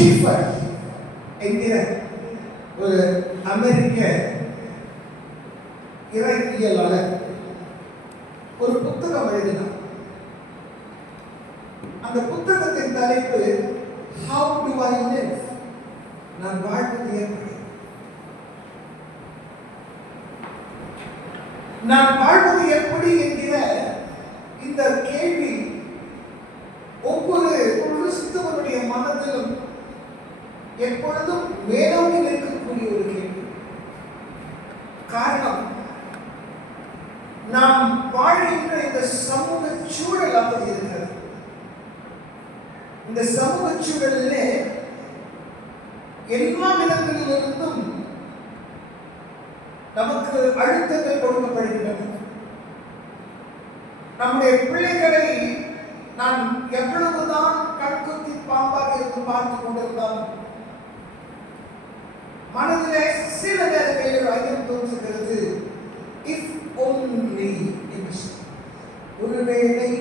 ஷீஃபர் என்கிற ஒரு அமெரிக்க இறையியலாளர் ஒரு புத்தகம் எழுதினார். அந்த புத்தகத்தின் தலைப்பு How do I live? நான் வாழ்வது எப்படி? நான் வாழ்வது எப்படி என்கிற இந்த கேள்வி ஒவ்வொரு கிறிஸ்தவனுடைய மனதிலும் எப்பொழுதும் மேலோங்கி நிற்கக்கூடிய ஒரு கேள்வி. காரணம், நாம் வாழ்கின்ற இந்த சமூக சூழல் அப்படி இருக்கிறது. இந்த சமூக சூழலிலே எல்லா விதங்களிலிருந்தும் நமக்கு அழுத்தங்கள் கொடுக்கப்படுகின்றன. நம்முடைய பிள்ளைகளை நான் எவ்வளவுதான் கண்குத்தி பாம்பாக இருந்து பார்த்து கொண்டிருந்தாலும் மனதிலே சில நேரங்களில் ஐயம் தோன்றுகிறது. இஃப் ஒன்லி ஒருவேளை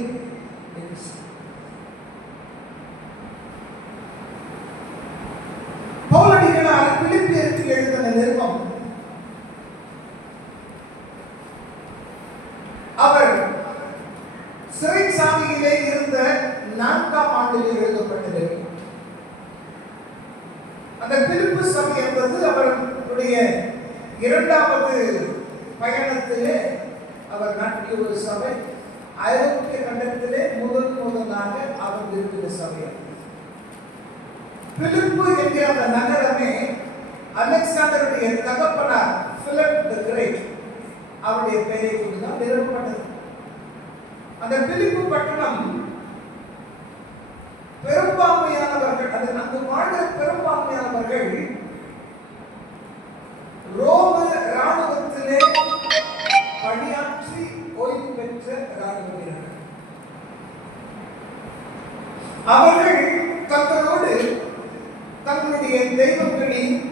பவுலடிகளார் பிலிப்பியருக்கு எழுதின நிருபம், அவர் சிறைச்சாலையிலே இருந்த 4ஆம் ஆண்டில் எழுதப்பட்டது. அந்த பிலிப்பு சபை என்பது அவருடைய 2வது பயணத்திலே அவர் நடத்திய ஒரு சபை. ஐரோப்பிய கண்டத்திலே முதலாக அவர் இருக்கிற சபை. பிலிப்பு என்கிற அந்த நகரமே அலெக்சாண்டருடைய தகப்பனார் பிலிப் தி கிரேட் அவருடைய பெயரை கொண்டுதான் நிறுவப்பட்டது. அந்த பிலிப்பு பட்டணம் பெரும்பான்மையானவர்கள், அங்கு வாழ்ந்த பெரும்பான்மையானவர்கள் ரோம ராணுவத்திலே பணியாற்றி ஓய்வு பெற்ற ராணுவ வீரர்கள். அவர்கள் தங்களோடு தங்களுடைய தெய்வங்களையும்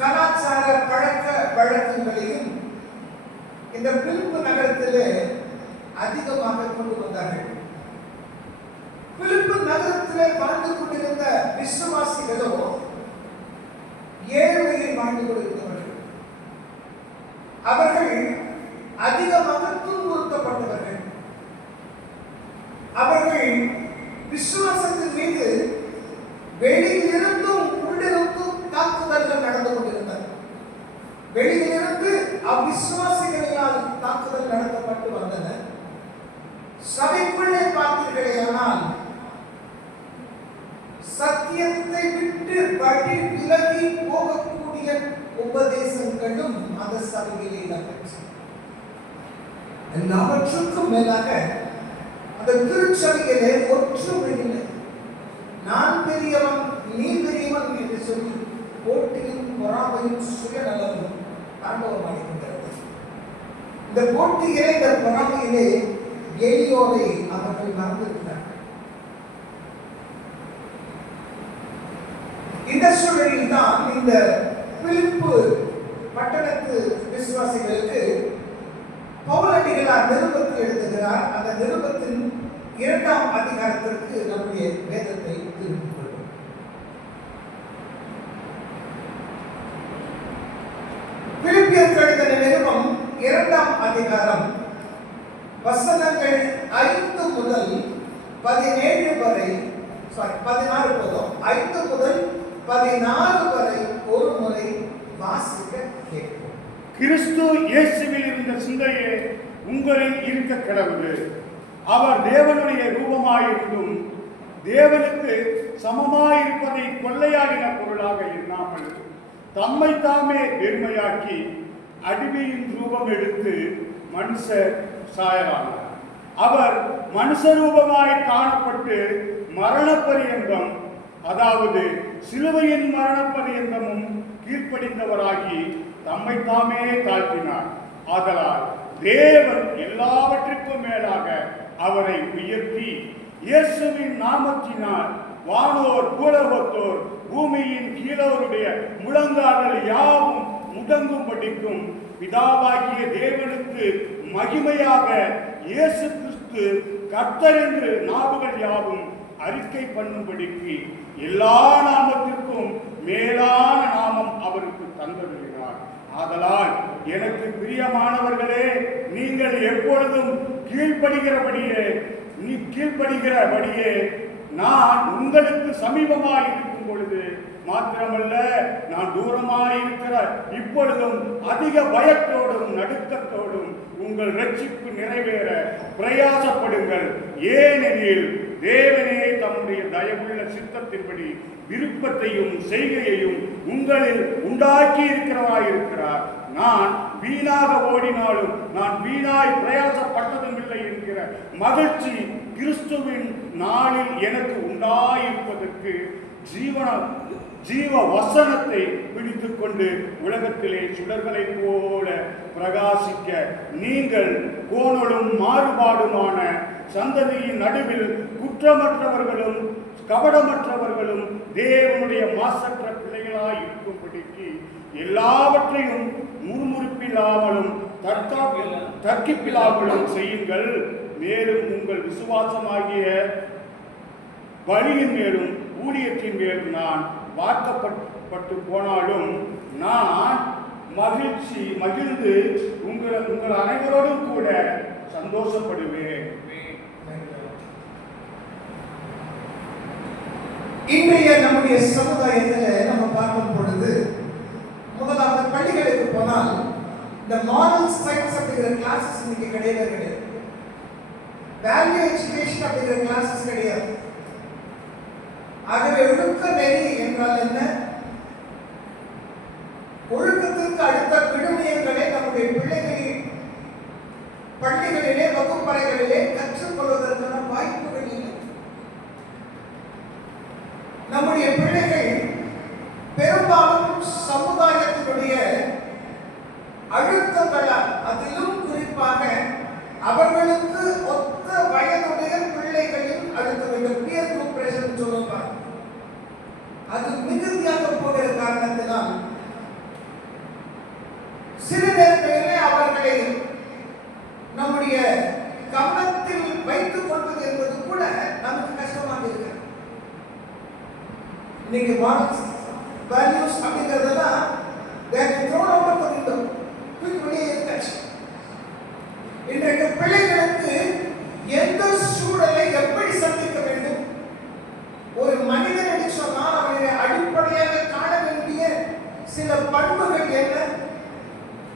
கலாச்சார பழக்க வழக்கங்களையும் இந்த பிலிப்பு நகரத்திலே அதிகமாக கொண்டு வந்தார்கள். பிலிப்பு நகரத்திலே வாழ்ந்து கொண்டிருந்த விசுவாசிகளோ ஏழ்மையில் வாழ்ந்து கொண்டிருந்தவர்கள். அவர்கள் அதிகமாக துன்புறுத்தப்பட்டவர்கள். அவர்கள் விசுவாசத்தின் மீது வெளியிலிருந்தும் உள்ளிருந்தும் தாக்குதல்கள் நடந்து கொண்டிருந்தது. வெளியிலிருந்து அவ்விசுவாசிகளினால் தாக்குதல் நடத்தப்பட்டு வந்தன. சபைக்குள்ளே பார்த்தீர்களேயானால் சத்தியத்தை விட்டு வழி விலகி போகக்கூடிய உபதேசங்களும் அந்த சபையிலே இடம்பெற்றன. எல்லாவற்றுக்கும் மேலாக அந்த திருச்சபையிலே ஒற்றுமை இல்லை. நான் பெரியவன் நீ பெரியவன் என்று சொல்லி போட்டியும் பொறாமையும் சுயநலமும் தாண்டவமாகிக் கொண்டிருக்கிறது. இந்த போட்டியிலே இந்த பொறாமையிலே எளியோரை அவர்கள் மறந்திருக்கிறார்கள். இந்த சூழலில் தான் இந்த பிலிப்பு பட்டணத்து விசுவாசிகளுக்கு பவுலடிகளார் நிருபத்தை எழுதுகிறார். அந்த நிருபத்தின் 2ஆம் அதிகாரத்திற்கு நம்முடைய வேதத்தை திருப்பிக் கொள்வோம். பிலிப்பியருக்கு எழுதின நிருபம் 2ஆம் அதிகாரம் வசனங்கள் 5 முதல் 17 வரை 16 போதும் 5 முதல் 16 வரை ஒரு முறை வாசிக்க கேட்போம். கிறிஸ்து இயேசுவில் இருந்த சிந்தையே உங்களில் இருக்க கடவுள். அவர் தேவனுடைய ரூபமாயிருந்தும் தேவனுக்கு சமமாயிருப்பதை கொள்ளையாடின பொருளாக எண்ணாமல் தம்மை தாமே வெறுமையாக்கி அடிமையின் ரூபம் எடுத்து மனுஷ சாயலானார். அவர் மனுஷ ரூபமாய் காணப்பட்டு மரண பரியந்தம், அதாவது சிலுவையின் மரண பரியந்தமும் கீழ்ப்படிந்தவராகி தம்மை தாமே தாழ்த்தினார். ஆதலால் தேவன் எல்லாவற்றிற்கும் மேலாக அவரை உயர்த்தி இயேசுவின் நாமத்தினால் வானோர் பூலோகத்தோர் பூமியின் கீழோருடைய முழங்கால்கள் யாவும் முடங்கும்படிக்கும் பிதாவாகிய தேவனுக்கு மகிமையாக இயேசு கிறிஸ்து கர்த்தர் என்று நாவுகள் யாவும் அறிக்கை பண்ணும்படிக்கு எல்லா நாம மேலான நாமம் அவருக்கு தந்தருளினார். ஆதலால் எனக்கு பிரியமானவர்களே, நீங்கள் எப்பொழுதும் கீழ்ப்படுகிறபடியே நான் உங்களுக்கு சமீபமாய் இருக்கும் பொழுது மாத்திரமல்ல, நான் தூரமாய் இருக்கிற இப்பொழுதும் அதிக பயத்தோடும் நடுக்கத்தோடும் உங்கள் ரட்சிப்பு நிறைவேற பிரயாசப்படுங்கள். ஏனெனில் தேவனே தம்முடைய தயவுள்ள சித்தத்தின்படி விருப்பத்தையும் செய்கையையும் உங்களில் உண்டாக்கி இருக்கிறார். நான் வீணாக ஓடினாலும் நான் வீணாய் பிரயாசப்பட்டதும் இல்லை என்கிற மகிழ்ச்சி கிறிஸ்துவின் நாளில் எனக்கு உண்டாயிருப்பதற்கு ஜீவ வசனத்தை பிடித்துக் கொண்டு உலகத்திலே சுடர்களை போல பிரகாசிக்க நீங்கள் கோணலும் மாறுபாடுமான சந்ததியின் நடுவில் குற்றமற்றவர்களும் கபடமற்றவர்களும் தேவனுடைய மாசற்ற பிள்ளைகளாய் இருக்கும்படிக்கு எல்லாவற்றையும் முறுமுறுப்பில்லாமலும் தர்க்கிப்பில்லாமலும் செய்யுங்கள். மேலும் உங்கள் விசுவாசமாகிய பலியின் மேலும் ஊழியத்தின் மேலும் நான் வாக்கப்பட்டு போனாலும் நான் மகிழ்ந்து உங்கள் அனைவரோடும் கூட சந்தோஷப்படுவேன். இன்றைய நம்முடைய சமுதாயத்தில் நம்ம பார்க்கும் பொழுது, முதலாவது பள்ளிகளுக்கு போனால் இந்த மாரல் சயின்ஸ் அப்படிங்கிற கிளாஸஸ் இன்னைக்கு கிடையாது. வேல்யூ எஜுகேஷன் அப்படிங்கிற கிளாஸஸ் கிடையாது. ஆகவே ஒழுக்க நெறி என்றால் என்ன? ஒழுக்கத்திற்கு அடுத்த விழுமியங்களை நம்முடைய பிள்ளைகளின் பள்ளிகளிலே வகுப்பறைகளிலே கற்றுக்கொள்வதற்கான வாய்ப்புகள் இல்லை. நம்முடைய பிள்ளைகள் பெரும்பாலும் சமுதாயத்தினுடைய அழுத்தங்களால், அதிலும் குறிப்பாக அவர்களுக்கு ஒத்த வயதுடைய பிள்ளைகளின் அழுத்தம், இந்த பியர் குரூப் பிரஷர் சொல்லுவாங்க, அது மிகுதியாக போகிற காரணத்தினால் சில நேரங்களிலே அவர்களை நம்முடைய கவனத்தில் வைத்துக் கொள்வது என்பது கூட நமக்கு கஷ்டமாக இருக்கு. இன்னைக்கு மாரல்ஸ் வேல்யூஸ் அப்படிங்கிறதெல்லாம் வெளியே இருக்காச்சு. இன்றைக்கு பிள்ளைகளுக்கு எந்த சூழலை எப்படி சந்திக்க வேண்டும், ஒரு மனிதன் என்று சொன்னால் அவனை அடிப்படையாக காண வேண்டிய சில பண்புகள் என்ன,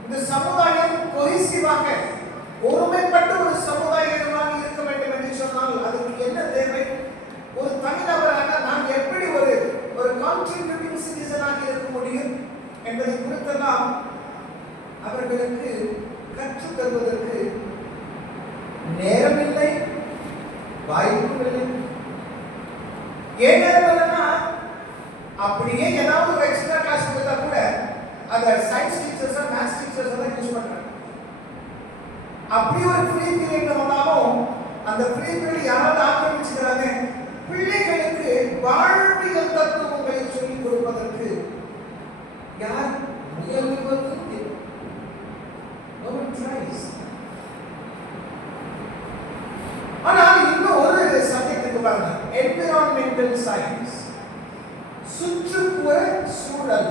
இந்த சமுதாயம் கொஹெசிவாக ஒருமைப்பட்ட ஒரு சமுதாயமாக இருக்க வேண்டும் என்று சொன்னால் அதுக்கு என்ன தேவை, ஒரு தனிநபராக நான் எப்படி ஒரு கான்ட்ரிபியூட்டிங் சிட்டிசனாக இருக்க முடியும் என்பதை குறித்தெல்லாம் அவர்களுக்கு கற்றுத் தருவதற்கு நேரமில்லை, வாய்ப்புகள். ஏன் நேரம்னா அப்படியே ஏதாவது ஒரு எக்ஸ்ட்ரா கிளாஸ் கொடுத்தா கூட அதை சயின்ஸ் டீச்சர்ஸ் மேத்ஸ் டீச்சர்ஸ் தான் யூஸ் பண்றாங்க. அப்படி ஒரு ஃப்ரீ பீரியட் வந்தாலும் அந்த ஃப்ரீ பீரியட் யாராவது ஆக்கிரமிச்சுக்கிறாங்க. பிள்ளைகளுக்கு வாழ்வியல் தத்துவங்களை சொல்லிக் கொடுப்பதற்கு யார் முயல்வது? ஆனால் இன்னும் ஒரு சப்ஜெக்டுக்கு பாருங்க, என்விரான்மெண்டல் சயின்ஸ், சுற்றுப்புற சூழல்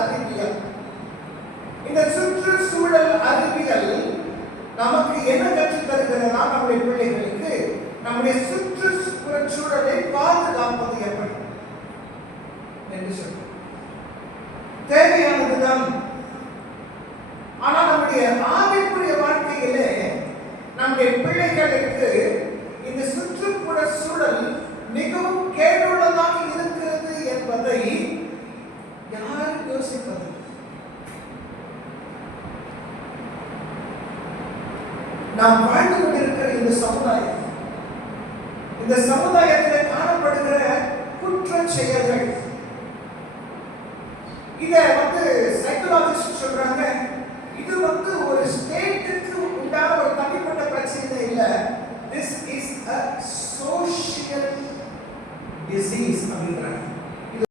அறிவியல். இந்த சுற்றுச்சூழல் அறிவியல் நமக்கு என்ன கற்றுத் தருகிறதா? நம்முடைய பிள்ளைகளுக்கு நம்முடைய சுற்றுப்புற சூழலை பாதுகாப்பது எப்படி என்று சொல்லி தேவையானதுதான். ஆனால் நம்முடைய ஆவிக்குரிய வாழ்க்கையிலே நம்முடைய பிள்ளைகளுக்கு இந்த சுற்றுப்புற சூழல் மிகவும் கேடுள்ளதாக இருக்கிறது என்பதை யார் யோசிப்பது? நாம் வாழ்ந்து கொண்டிருக்கிற இந்த சமுதாயத்தில் காணப்படுகிற குற்ற செயல்கள், இதை